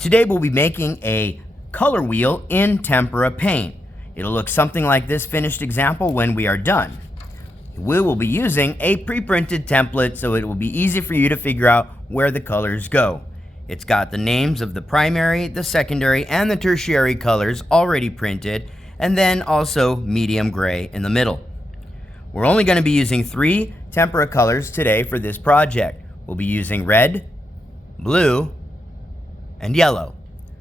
Today we'll be making a color wheel in Tempera paint. It'll look something like this finished example when we are done. We will be using a pre-printed template so it will be easy for you to figure out where the colors go. It's got the names of the primary, the secondary, and the tertiary colors already printed, and then also medium gray in the middle. We're only going to be using 3 Tempera colors today for this project. We'll be using red, blue, and yellow.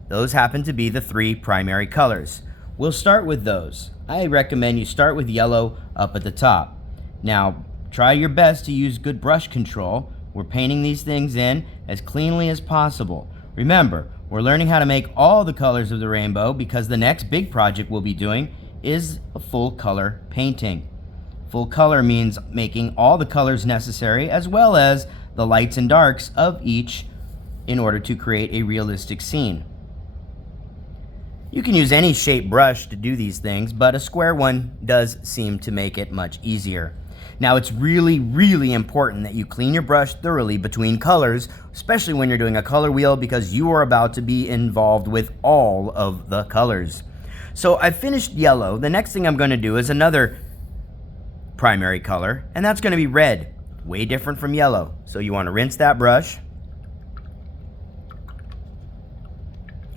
Those happen to be the 3 primary colors. We'll start with those. I recommend you start with yellow up at the top. Now, try your best to use good brush control. We're painting these things in as cleanly as possible. Remember, we're learning how to make all the colors of the rainbow because the next big project we'll be doing is a full color painting. Full color means making all the colors necessary as well as the lights and darks of each in order to create a realistic scene. You can use any shape brush to do these things, but a square one does seem to make it much easier. Now, it's really important that you clean your brush thoroughly between colors, especially when you're doing a color wheel because you are about to be involved with all of the colors. So I finished yellow. The next thing I'm going to do is another primary color, and that's going to be red. Way different from yellow. So you want to rinse that brush.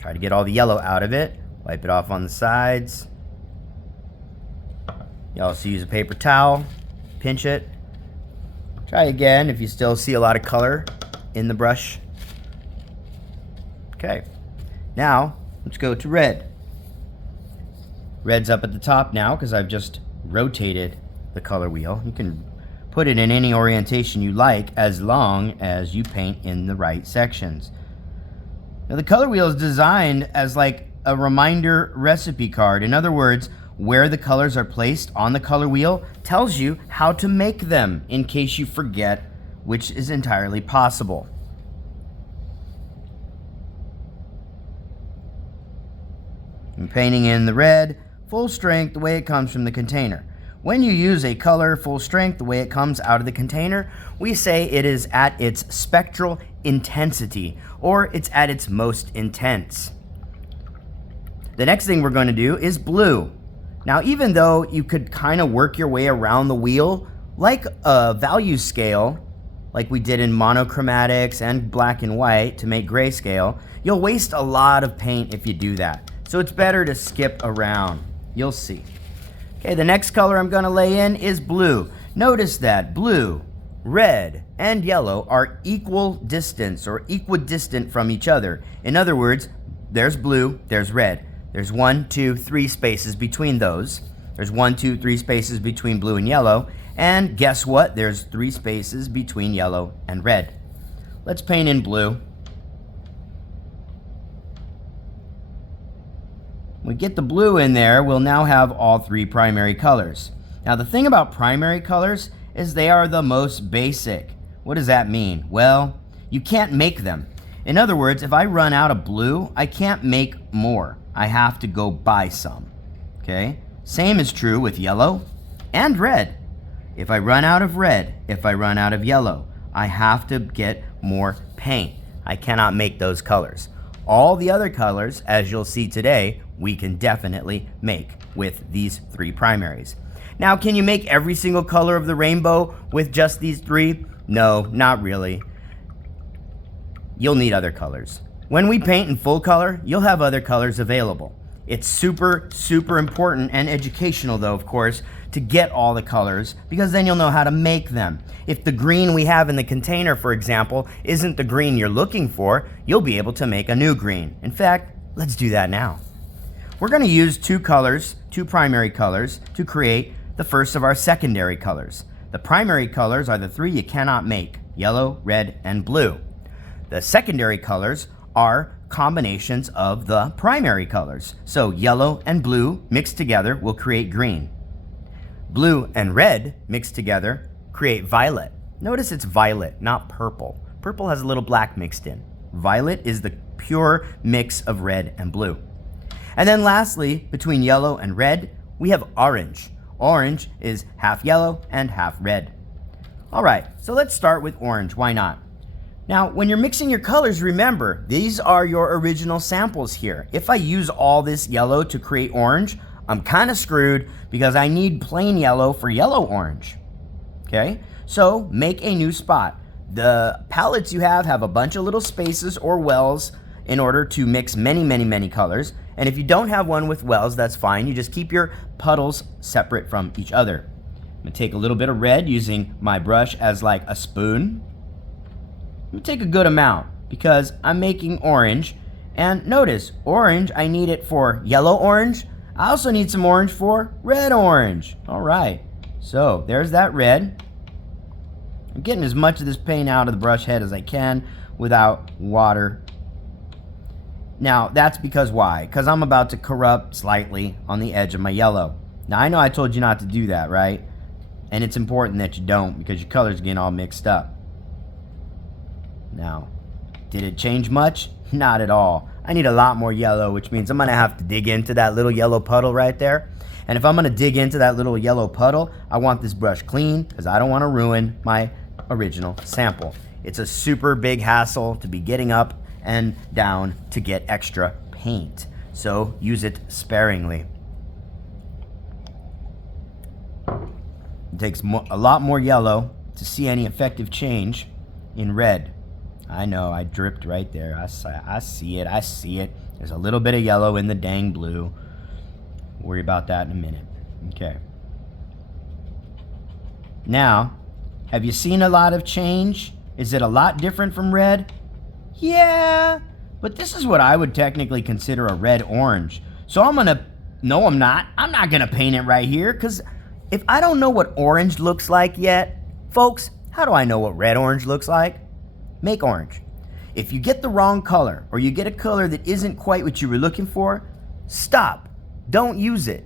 Try to get all the yellow out of it. Wipe it off on the sides. You also use a paper towel. Pinch it. Try again if you still see a lot of color in the brush. Okay. Now, let's go to red. Red's up at the top now because I've just rotated the color wheel. You can put it in any orientation you like as long as you paint in the right sections. Now, the color wheel is designed as like a reminder recipe card. In other words, where the colors are placed on the color wheel tells you how to make them in case you forget, which is entirely possible. I'm painting in the red full strength the way it comes from the container. When you use a color full strength the way it comes out of the container, we say it is at its spectral intensity, or it's at its most intense. The next thing we're going to do is blue. Now, even though you could kind of work your way around the wheel like a value scale, like we did in monochromatics and black and white to make grayscale, you'll waste a lot of paint if you do that. So it's better to skip around. You'll see. Okay, the next color I'm going to lay in is blue. Notice that blue, red, and yellow are equal distance or equidistant from each other. In other words, there's blue, there's red. There's 1, 2, 3 spaces between those. There's 1, 2, 3 spaces between blue and yellow. And guess what? There's 3 spaces between yellow and red. Let's paint in blue. When we get the blue in there, we'll now have all 3 primary colors. Now, the thing about primary colors is they are the most basic. What does that mean? Well, you can't make them. In other words, if I run out of blue, I can't make more. I have to go buy some. Okay? Same is true with yellow and red. If I run out of red, if I run out of yellow, I have to get more paint. I cannot make those colors. All the other colors, as you'll see today, we can definitely make with these 3 primaries. Now, can you make every single color of the rainbow with just these 3? No, not really. You'll need other colors. When we paint in full color, you'll have other colors available. It's super important and educational, though, of course, to get all the colors because then you'll know how to make them. If the green we have in the container, for example, isn't the green you're looking for, you'll be able to make a new green. In fact, let's do that now. We're going to use 2 colors, 2 primary colors, to create the first of our secondary colors. The primary colors are the 3 you cannot make: yellow, red, and blue. The secondary colors are combinations of the primary colors. So yellow and blue mixed together will create green. Blue and red mixed together create violet. Notice it's violet, not purple. Purple has a little black mixed in. Violet is the pure mix of red and blue. And then lastly, between yellow and red, we have orange. Orange is half yellow and half red. All right, so let's start with orange. Why not? Now, when you're mixing your colors, remember, these are your original samples here. If I use all this yellow to create orange, I'm kind of screwed because I need plain yellow for yellow orange. Okay, so make a new spot. The palettes you have a bunch of little spaces or wells in order to mix many colors. And if you don't have one with wells, that's fine. You just keep your puddles separate from each other. I'm gonna take a little bit of red using my brush as like a spoon. I'm gonna take a good amount because I'm making orange. And notice, orange, I need it for yellow orange. I also need some orange for red orange. All right, so there's that red. I'm getting as much of this paint out of the brush head as I can without water. Now, that's because why? Because I'm about to corrupt slightly on the edge of my yellow. Now, I know I told you not to do that, right? And it's important that you don't because your colors get all mixed up. Now, did it change much? Not at all. I need a lot more yellow, which means I'm going to have to dig into that little yellow puddle right there. And if I'm going to dig into that little yellow puddle, I want this brush clean because I don't want to ruin my original sample. It's a super big hassle to be getting up and down to get extra paint. So use it sparingly. It takes a lot more yellow to see any effective change in red. I know, I dripped right there. I see it. There's a little bit of yellow in the dang blue. We'll worry about that in a minute. Okay. Now, have you seen a lot of change? Is it a lot different from red? Yeah, but this is what I would technically consider a red-orange. So no I'm not. I'm not gonna paint it right here, because if I don't know what orange looks like yet, folks, how do I know what red-orange looks like? Make orange. If you get the wrong color, or you get a color that isn't quite what you were looking for, stop. Don't use it.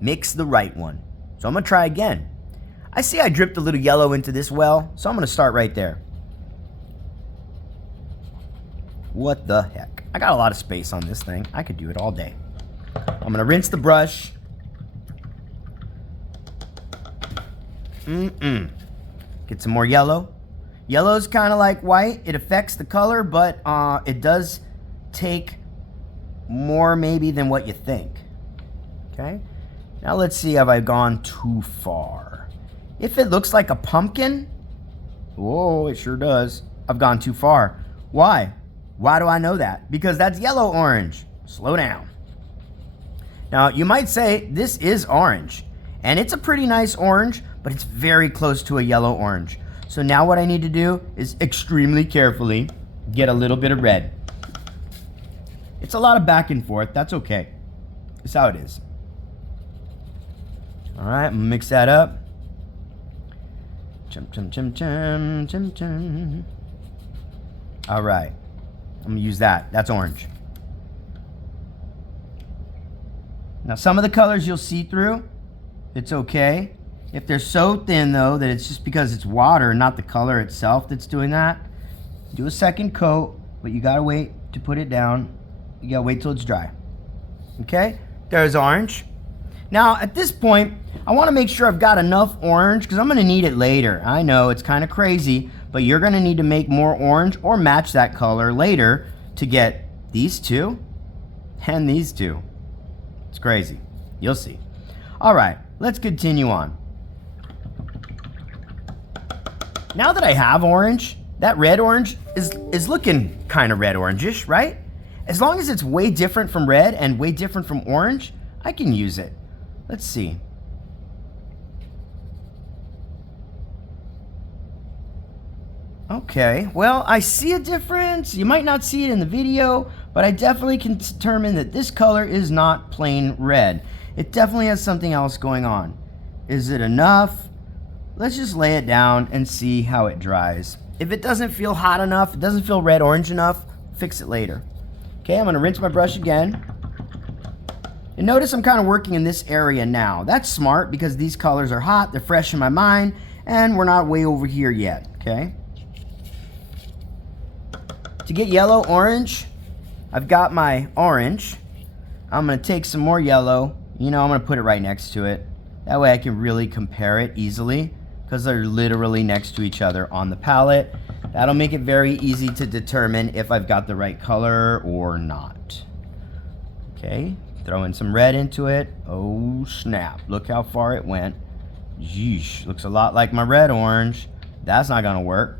Mix the right one. So I'm gonna try again. I see I dripped a little yellow into this well, so I'm gonna start right there. What the heck? I got a lot of space on this thing. I could do it all day. I'm gonna rinse the brush. Get some more yellow. Yellow's kind of like white. It affects the color, but it does take more maybe than what you think. Okay? Now let's see, have I gone too far? If it looks like a pumpkin, whoa, it sure does. I've gone too far. Why? Why do I know that? Because that's yellow-orange. Slow down. Now, you might say this is orange, and it's a pretty nice orange, but it's very close to a yellow-orange. So now what I need to do is extremely carefully get a little bit of red. It's a lot of back and forth. That's okay. That's how it is. All right, I'm gonna mix that up. All right, I'm gonna use that. That's orange. Now some of the colors you'll see through. It's okay. If they're so thin though that it's just because it's water, not the color itself that's doing that, do a second coat, but you gotta wait to put it down. You gotta wait till it's dry. Okay, there's orange. Now at this point, I wanna make sure I've got enough orange because I'm gonna need it later. I know it's kind of crazy, but you're gonna need to make more orange or match that color later to get these two and these two. It's crazy. You'll see. All right, let's continue on. Now that I have orange, that red orange is looking kind of red orangish, right? As long as it's way different from red and way different from orange, I can use it. Let's see. Okay, well, I see a difference. You might not see it in the video, but I definitely can determine that this color is not plain red. It definitely has something else going on. Is it enough? Let's just lay it down and see how it dries. If it doesn't feel hot enough, it doesn't feel red-orange enough, fix it later. Okay, I'm gonna rinse my brush again. And notice I'm kind of working in this area now. That's smart because these colors are hot, they're fresh in my mind, and we're not way over here yet, okay? To get yellow-orange, I've got my orange. I'm gonna take some more yellow. You know, I'm gonna put it right next to it. That way I can really compare it easily because they're literally next to each other on the palette. That'll make it very easy to determine if I've got the right color or not. Okay, throw in some red into it. Oh snap, look how far it went. Yeesh, looks a lot like my red orange. That's not gonna work.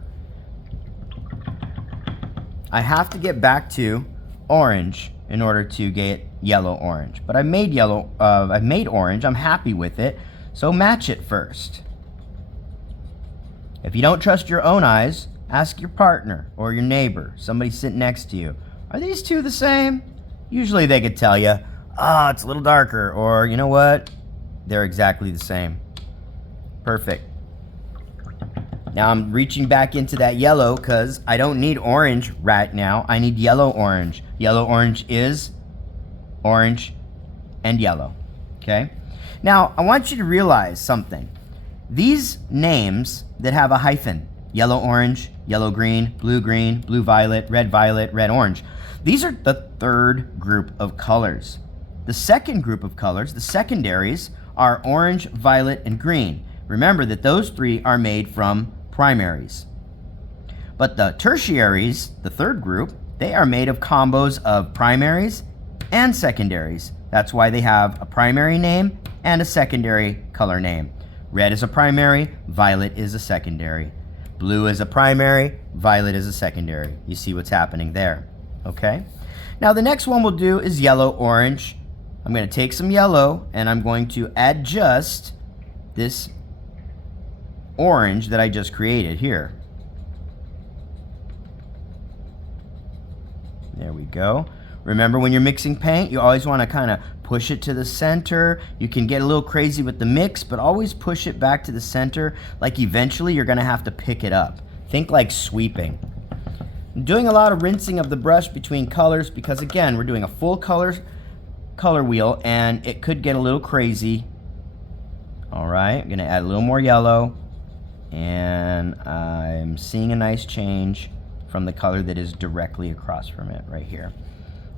I have to get back to orange in order to get yellow orange. But I've made orange, I'm happy with it. So match it first. If you don't trust your own eyes, ask your partner or your neighbor, somebody sitting next to you. Are these two the same? Usually they could tell you, oh, it's a little darker, or you know what? They're exactly the same. Perfect. Now I'm reaching back into that yellow because I don't need orange right now. I need yellow orange. Yellow orange is orange and yellow. Okay? Now I want you to realize something. These names that have a hyphen, yellow orange, yellow green, blue violet, red orange, these are the third group of colors. The second group of colors, the secondaries, are orange, violet, and green. Remember that those three are made from primaries. But the tertiaries, the third group, they are made of combos of primaries and secondaries. That's why they have a primary name and a secondary color name. Red is a primary, violet is a secondary. Blue is a primary, violet is a secondary. You see what's happening there, okay? Now the next one we'll do is yellow-orange. I'm going to take some yellow and I'm going to adjust this orange that I just created here. There we go. Remember, when you're mixing paint, you always want to kind of push it to the center. You can get a little crazy with the mix, but always push it back to the center. Like eventually you're going to have to pick it up. Think like sweeping. I'm doing a lot of rinsing of the brush between colors because, again, we're doing a full color wheel and it could get a little crazy. All right, I'm going to add a little more yellow, and I'm seeing a nice change from the color that is directly across from it right here.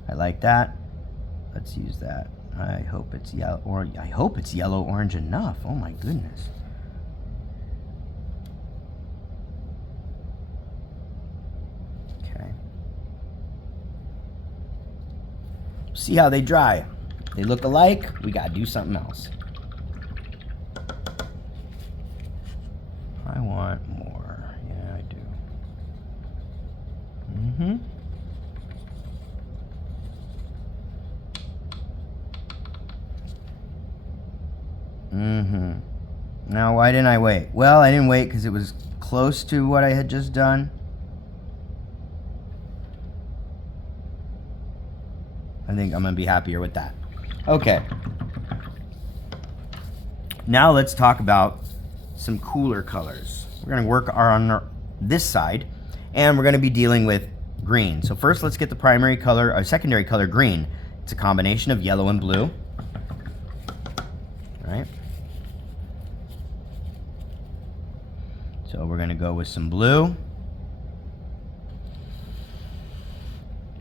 I like that. Let's use that. I hope it's yellow, or I hope it's yellow orange enough. Oh my goodness. Okay. See how they dry. They look alike. We gotta do something else. I want more. Yeah, I do. Now, why didn't I wait? Well, I didn't wait because it was close to what I had just done. I think I'm going to be happier with that. Okay. Now let's talk about some cooler colors. We're going to work on this side, and we're going to be dealing with green. So first, let's get the primary color, or secondary color, green. It's a combination of yellow and blue. All right. So we're going to go with some blue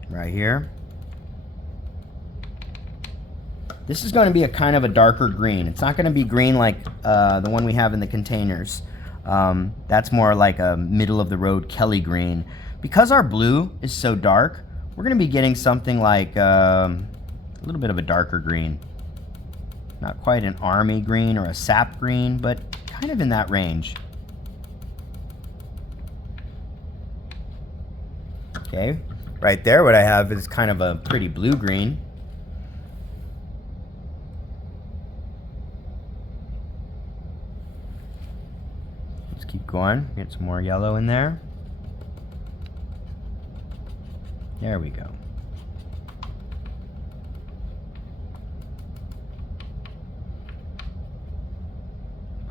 right here. This is going to be a kind of a darker green. It's not going to be green like the one we have in the containers. That's more like a middle of the road Kelly green. Because our blue is so dark, we're going to be getting something like a little bit of a darker green. Not quite an army green or a sap green, but kind of in that range. Okay, right there what I have is kind of a pretty blue-green. Let's keep going, get some more yellow in there. There we go.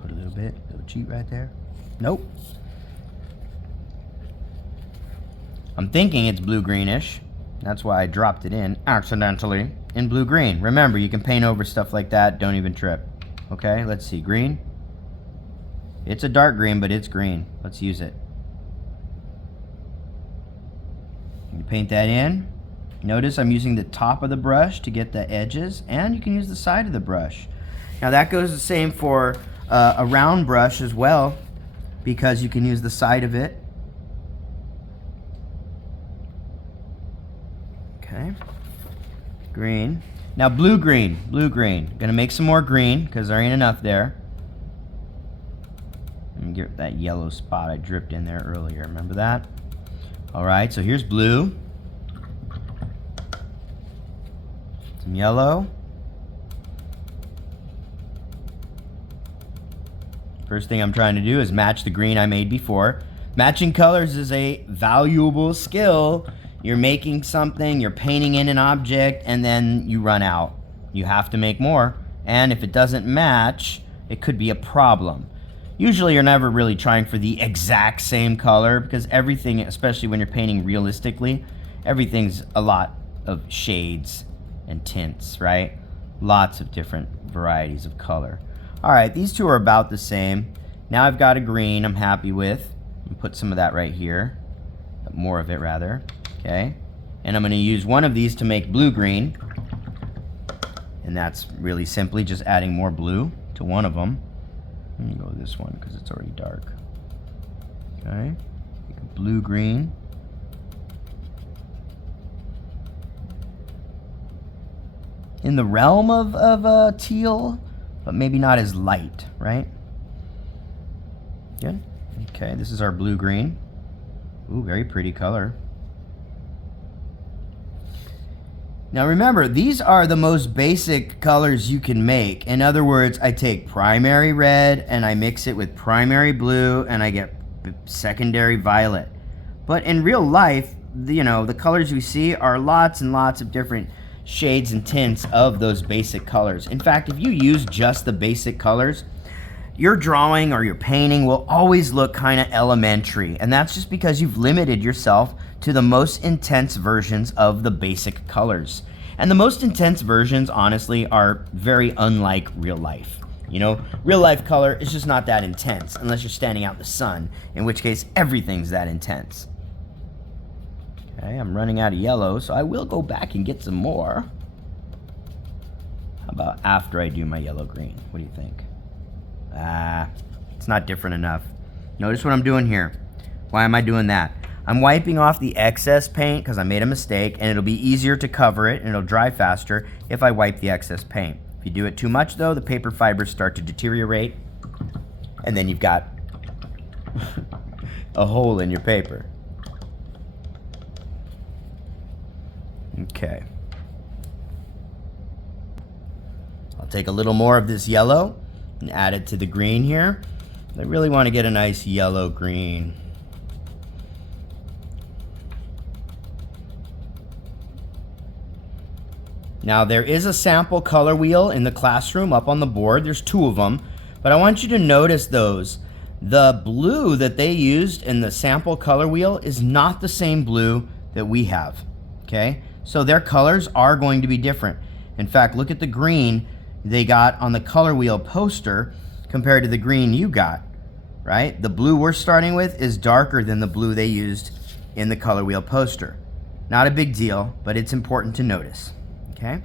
Put a little bit, a little cheat right there. Nope. I'm thinking it's blue-greenish. That's why I dropped it in accidentally in blue-green. Remember, you can paint over stuff like that. Don't even trip. Okay, let's see. Green. It's a dark green, but it's green. Let's use it. You paint that in. Notice I'm using the top of the brush to get the edges, and you can use the side of the brush. Now that goes the same for a round brush as well, because you can use the side of it Okay. Green. Now blue-green. Blue-green. Gonna make some more green because there ain't enough there. Let me get that yellow spot I dripped in there earlier. Remember that? Alright, so here's blue. Some yellow. First thing I'm trying to do is match the green I made before. Matching colors is a valuable skill. You're making something, you're painting in an object, and then you run out. You have to make more. And if it doesn't match, it could be a problem. Usually you're never really trying for the exact same color because everything, especially when you're painting realistically, everything's a lot of shades and tints, right? Lots of different varieties of color. All right, these two are about the same. Now I've got a green I'm happy with. I'll put some of that right here. More of it, rather. Okay. And I'm going to use one of these to make blue-green. And that's really simply just adding more blue to one of them. I'm going to go with this one because it's already dark. Okay. Blue-green. In the realm of teal, but maybe not as light, right? Good. Okay, this is our blue-green. Ooh, very pretty color. Now remember, these are the most basic colors you can make. In other words, I take primary red and I mix it with primary blue and I get secondary violet. But in real life, the colors we see are lots and lots of different shades and tints of those basic colors. In fact, if you use just the basic colors, your drawing or your painting will always look kind of elementary. And that's just because you've limited yourself to the most intense versions of the basic colors. And the most intense versions, honestly, are very unlike real life. Real life color is just not that intense unless you're standing out in the sun, in which case everything's that intense. Okay, I'm running out of yellow, so I will go back and get some more. How about after I do my yellow-green? What do you think? It's not different enough. Notice what I'm doing here. Why am I doing that? I'm wiping off the excess paint because I made a mistake, and it'll be easier to cover it and it'll dry faster if I wipe the excess paint. If you do it too much though, the paper fibers start to deteriorate and then you've got a hole in your paper. Okay. I'll take a little more of this yellow and add it to the green here. I really want to get a nice yellow green. Now there is a sample color wheel in the classroom up on the board. There's 2 of them, but I want you to notice those. The blue that they used in the sample color wheel is not the same blue that we have, okay? So their colors are going to be different. In fact, look at the green they got on the color wheel poster compared to the green you got, right? The blue we're starting with is darker than the blue they used in the color wheel poster. Not a big deal, but it's important to notice, okay?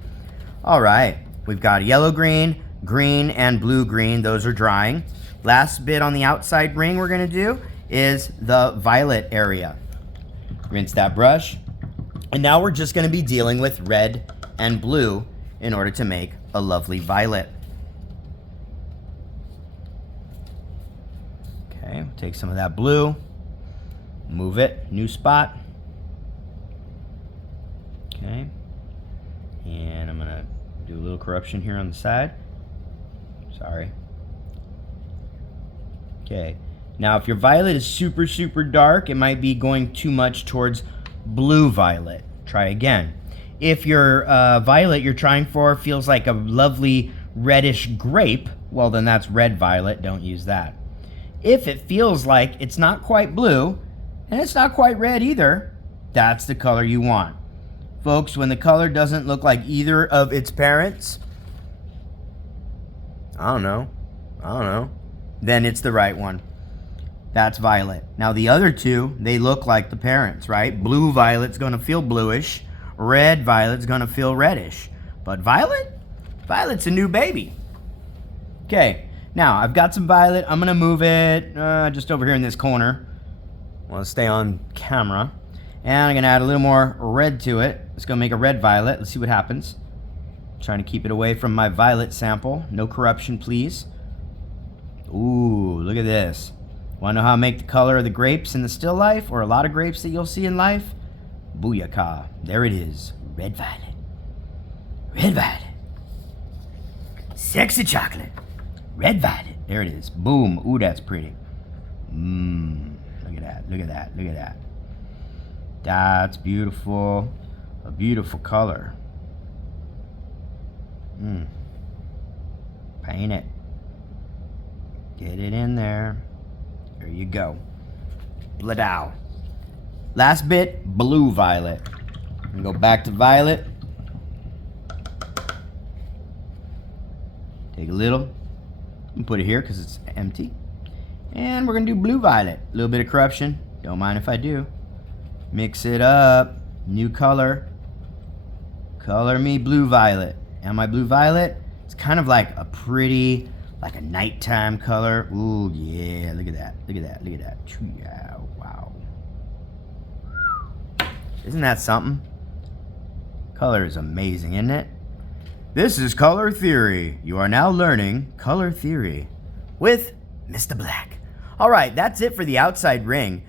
All right, we've got yellow-green, green, and blue-green. Those are drying. Last bit on the outside ring we're gonna do is the violet area. Rinse that brush. And now we're just gonna be dealing with red and blue in order to make a lovely violet. Okay, take some of that blue, move it, new spot. Okay, and I'm gonna do a little corruption here on the side. Sorry. Okay, now if your violet is super, super dark, it might be going too much towards blue violet. Try again. If your violet you're trying for feels like a lovely reddish grape, well then that's red violet, don't use that. If it feels like it's not quite blue, and it's not quite red either, that's the color you want. Folks, when the color doesn't look like either of its parents, I don't know, then it's the right one. That's violet. Now the other two, they look like the parents, right? Blue violet's gonna feel bluish, red violet's gonna feel reddish. But violet's a new baby. Okay, now I've got some violet. I'm gonna move it just over here in this corner. I wanna stay on camera. And I'm going to add a little more red to it. Let's go make a red violet. Let's see what happens. Trying to keep it away from my violet sample. No corruption, please. Ooh, look at this. Want to know how I make the color of the grapes in the still life, or a lot of grapes that you'll see in life? Booyakah. There it is. Red violet. Red violet. Sexy chocolate. Red violet. There it is. Boom. Ooh, that's pretty. Look at that. Look at that. Look at that. That's beautiful. A beautiful color. Paint it. Get it in there. There you go. Bladow. Last bit, blue violet. And go back to violet. Take a little and put it here because it's empty. And we're going to do blue violet. A little bit of corruption. Don't mind if I do. Mix it up. New color. Color me blue violet. And my blue violet, it's kind of like a pretty, like a nighttime color. Ooh, yeah. Look at that. Look at that. Look at that. Yeah, wow. Isn't that something? Color is amazing, isn't it? This is Color Theory. You are now learning Color Theory with Mr. Black. All right, that's it for the outside ring.